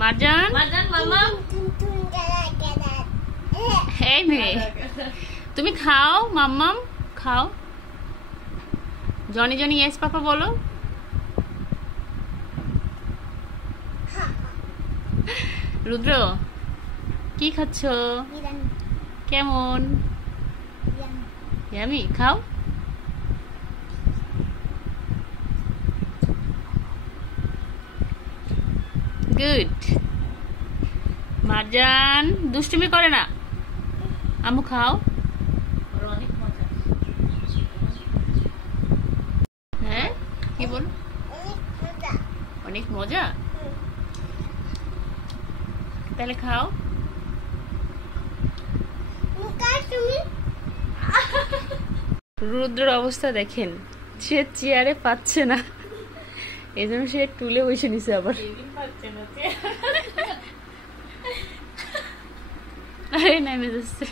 মারজান মারজান মামা এই মেয়ে তুমি খাও মাম্মাম খাও জনি জনি ইয়েস পাপা বলো রুদ্র কি খাচ্ছ কেমন ইয়ামি খাও গুড মারজান দুষ্টুমি করে না আমু খাও অনেক মজা হ্যাঁ কি বল অনেক মজা তাহলে খাও রুদ্র অবস্থা দেখেন সে চেয়ারে পাচ্ছে না এই জন্য সে টুলে বসে নিছে আবার আরে নেমে যাচ্ছে